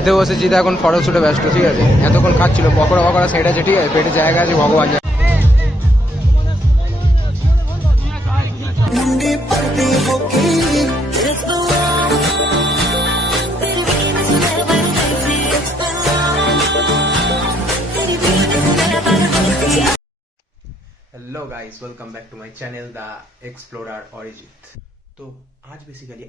খেতে বসেছি, তো এখন ফটো শুটে ব্যস্ত। ঠিক আছে, এতক্ষণ খাচ্ছিল পকোড়া বকড়া সেট আছে, ঠিক আছে, পেটে জায়গা আছে ভগবান জানে। Hello guys, welcome back to my channel the explorer Arijit. তো আজ বেসিক্যালি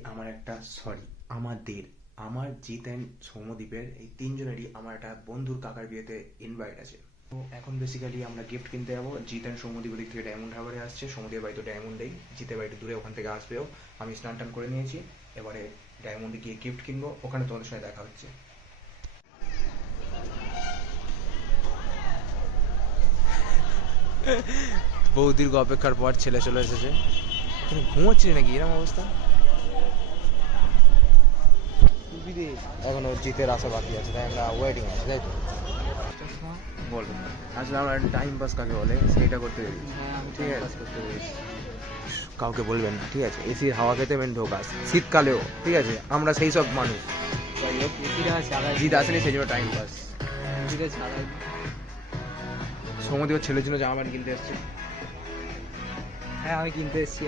আমার জিৎ অ্যান্ড সৌম্যদীপের এই তিনজনেরই আমার একটা বন্ধুর কাকার বিয়েতে ইনভাইট আছে। তো এখন বেসিক্যালি আমরা গিফট কিনতে যাবো। জিৎ অ্যান্ড সৌম্যদীপের দিক থেকে ডায়মন্ড হারবারে আসছে, সৌম্যদীপের বাড়ি তো ডায়মন্ডেই, জিতের বাড়িতে দূরে, ওখান থেকে আসবেও। আমি স্নান টান করে নিয়েছি, এবারে ডায়মন্ডে গিয়ে গিফট কিনবো, ওখানে তোমাদের সঙ্গে দেখা হচ্ছে। বহু দীর্ঘ অপেক্ষার পর ছেলে চলে এসেছে। তুমি ঘুমোচ্ছিলি নাকি এরকম অবস্থা? এখনো জিতের আসা বাকি আছে, তাই আমরা ওয়েটিং আছে, তাই তো? বলবেন আসলে আমরা টাইম পাস কাকে বলে সেইটা করতে পেরেছি। ঠিক আছে, করতে পেরেছি, কাউকে বলবেন না, ঠিক আছে? এসির হাওয়া খেতে মেন ঢোকাস শীতকালেও, ঠিক আছে? আমরা সেই সব মানুষ। জিত আসেনি সেই জন্য টাইম পাস। সৌম্যদীপের ছেলের জন্য জামা প্যান্ট কিনতে এসছে। হ্যাঁ, আমি কিনতে এসেছি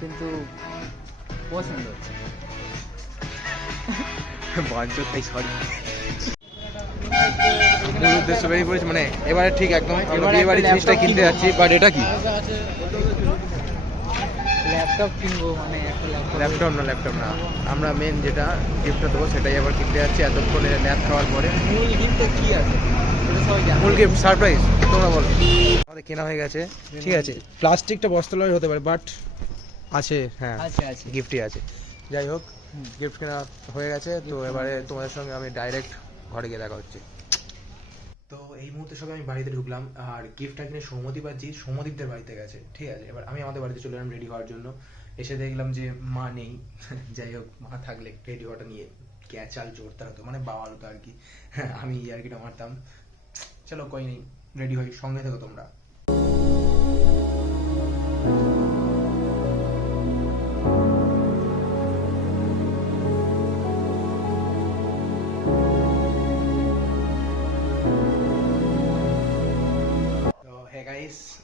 কিন্তু পছন্দ হচ্ছে বাঞ্চত, তাই সরি। মূল উদ্দেশ্য বেরিয়ে পড়েছে, মানে এবারে ঠিক একদম বিয়ে বাড়ির জিনিসটা কিনতে যাচ্ছি। বাট এটা কি? ল্যাপটপ কিনবো, মানে ল্যাপটপ না, আমরা মেন যেটা গিফটটা দেবো সেটাই আবার কিনতে যাচ্ছি এতক্ষণে ল্যাপ খাওয়ার পরে। মূল গিফটে কি আছে মূল গিফট সারপ্রাইজ, তোমরা বলো। আমাদের কেনা হয়ে গেছে, ঠিক আছে? প্লাস্টিকটা বস্তালয় হতে পারে, বাট আছে, হ্যাঁ আছে গিফটই আছে। যাই হোক, গিফট কেনা হয়ে গেছে, তো এবারে তোমাদের সঙ্গে আমি ডাইরেক্ট ঘরে গিয়ে দেখা হচ্ছে। তো এই মুহূর্তে সবাই আমি বাড়িতে ঢুকলাম, আর গিফটটা কিনে সৌম্যদীপদের বাড়িতে গেছে, ঠিক আছে? এবার আমি আমাদের বাড়িতে চলে এলাম রেডি হওয়ার জন্য। এসে দেখলাম যে মা নেই। যাই হোক, মা থাকলে রেডি হওয়াটা নিয়ে ক্যাচাল জোরদার হতো, মানে বাওয়াল হতো আর কি। আমি আর কিটা মারতাম। চলো কই নেই, রেডি হই, সঙ্গে থেকো তোমরা।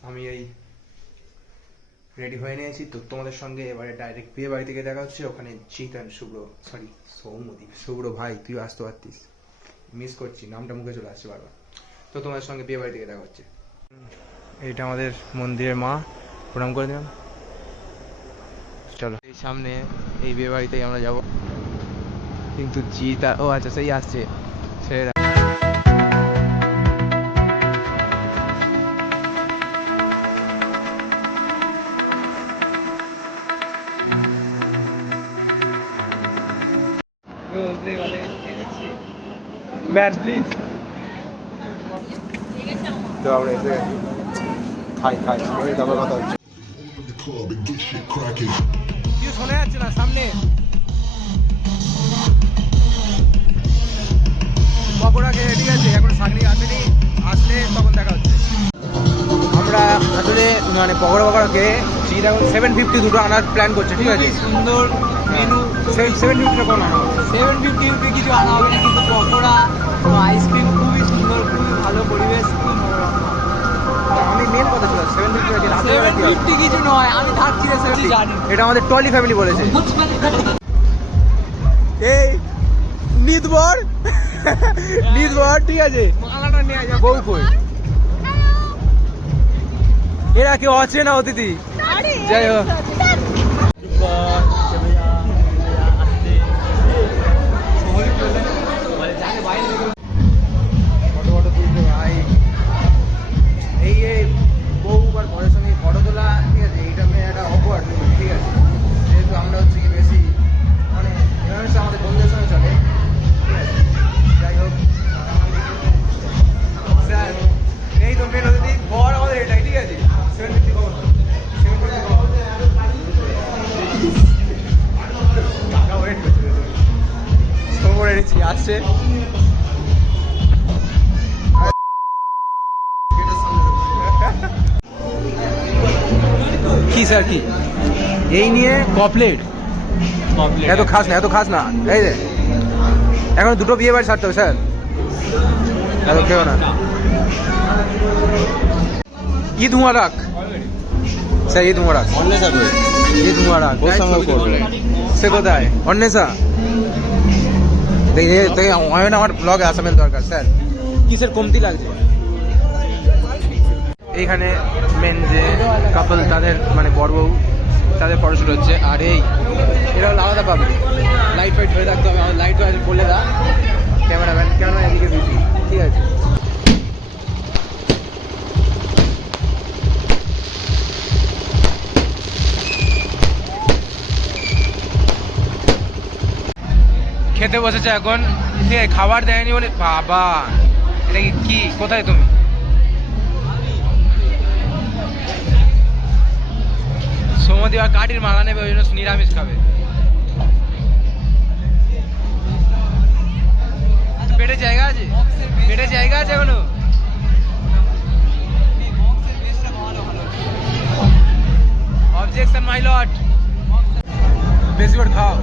আমি এই রেডি হয়ে নিয়েছি, তো তোমাদের সঙ্গে এবারে ডাইরেক্ট বিয়ে বাড়ি থেকে দেখা হচ্ছে। ওখানে জিৎ অ্যান্ড সৌম্যদীপ। শুভ্র ভাই, তুই আসতে পারতিস, মিস করছি, নামটা মুখে চলে আসছে বারবার। তো তোমাদের সঙ্গে বিয়ে বাড়ি থেকে দেখা হচ্ছে। এইটা আমাদের মন্দিরের মা, প্রণাম করে দিলাম। চলো, এই সামনে এই বিয়ে বাড়িতেই আমরা যাব, কিন্তু জিৎ ও আচ্ছা সেই আসছে ছেলেরা। তো আমরা এসে গেছি, খাই তারপর কথা হচ্ছে। কিছু শোনা যাচ্ছে না, সামনে পকোড়া খেয়ে, ঠিক আছে? এখন সাগনি আসেনি, আসলে তখন দেখা হচ্ছে। আমরা আসলে মানে পকোড়া খেয়ে জিৎ এখন 750 দুটো আনার প্ল্যান করছে, ঠিক আছে? সুন্দর মেনু। 750 কোন 750 কিছু আনা হবে না, কিন্তু পকোড়া আইসক্রিম খুবই সুন্দর, খুবই ভালো পরিবেশ, খুব মনোরম। আমি মেন কথা ছিল 750 কিছু নয়, আমি থাকছি না, 70 জানি। এটা আমাদের টলি ফ্যামিলি বলেছে। এই নিদবর, ঠিক আছে? মালাটা নিয়ে যাবো। বউ কই? এরা কেউ অচেনা অতিথি। যাই হোক, এই বউ আর ঘরের সঙ্গে ফটো তোলা, ঠিক আছে? এইটা একটা অকওয়ার্ড মুভমেন্ট, ঠিক আছে? যেহেতু আমরা হচ্ছে কি বেশি মানে আমাদের বন্ধুদের সঙ্গে চলে, ঠিক আছে? যাই হোক, স্যার এই তো মেন অতিথি ঘর আমাদের এটাই, ঠিক আছে? 750 খবর, 750 খবর ওয়েট করছে, খবর এনেছি, আসছে। কি স্যার কি এই নিয়ে কপলেট? এত খাস না, এই যে এখন দুটো বিয়ে বাড়ি ছাড়তে হবে স্যার, এত কেউ না। ঈদ মুবারক স্যার, ঈদ মুবারক। ঈদ মুবারক। সে কোথায়? অন্বেষা দেখে দেখে আমার ব্লগে আসামের দরকার স্যার। কিসের কমতি লাগছে? এইখানে মেন যে কাপল তাদের মানে বর বউ তাদের ফটোশুট হচ্ছে। আর এরা হলো আলাদা পাবলিক, লাইট ফাইট হয়ে থাকতে হবে, আমাদের লাইট ফাইট বলে দা ক্যামেরাম্যান এদিকে দিচ্ছি, ঠিক আছে। খেতে বসেছে এখন, ঠিক আছে, খাবার দেয়নি বলে বাবা, এটা কি কোথায় তুমি? সোমদি আর কাঠির মালা নেবে, ওই জন্য নিরামিষ খাবে। পেটে জায়গা আছে? পেটে জায়গা আছে এখনো? Objection my lord. বেশি করে খাও,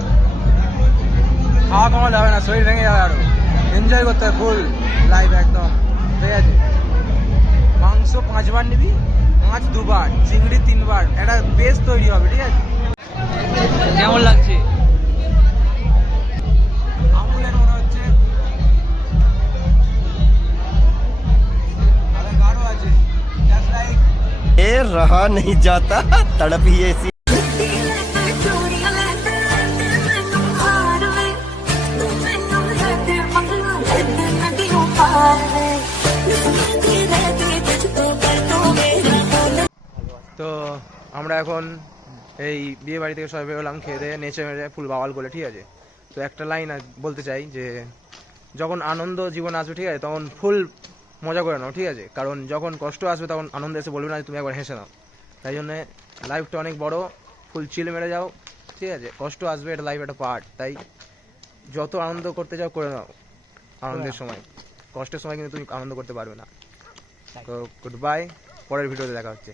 খাওয়া কমালে হবে না, শরীর ভেঙে যাবে। আরো এনজয় করতে হবে ফুল লাইফ একদম, ঠিক আছে। মাংস 5 বার নিবি, মাছ 2 বার, চিংড়ি 3 বার, একটা বেস তৈরি হবে, ঠিক আছে। কেমন লাগছে? আমুলের মনে হচ্ছে, আরে গাঢ় আছে, জাস্ট লাইক ए रहा नहीं जाता तड़प ही ऐसी। তো আমরা এখন এই বিয়ে বাড়ি থেকে সবাই বেরোলাম, খেয়ে দিয়ে নেচে মেরে ফুল বাওয়াল করে, ঠিক আছে। তো একটা লাইন বলতে চাই যে যখন আনন্দ জীবন আসবে, ঠিক আছে, তখন ফুল মজা করে নাও, ঠিক আছে। কারণ যখন কষ্ট আসবে তখন আনন্দ এসে বলবে না যে তুমি একবার হেসে নাও। তাই জন্যে লাইফটা অনেক বড়, ফুল চিল মেরে যাও, ঠিক আছে। কষ্ট আসবে, এটা লাইফ একটা পার্ট, তাই যত আনন্দ করতে যাও করে নাও আনন্দের সময়। কষ্টের সময় কিন্তু তুমি আনন্দ করতে পারবে না। তো গুড বাই, পরের ভিডিওতে দেখা হচ্ছে।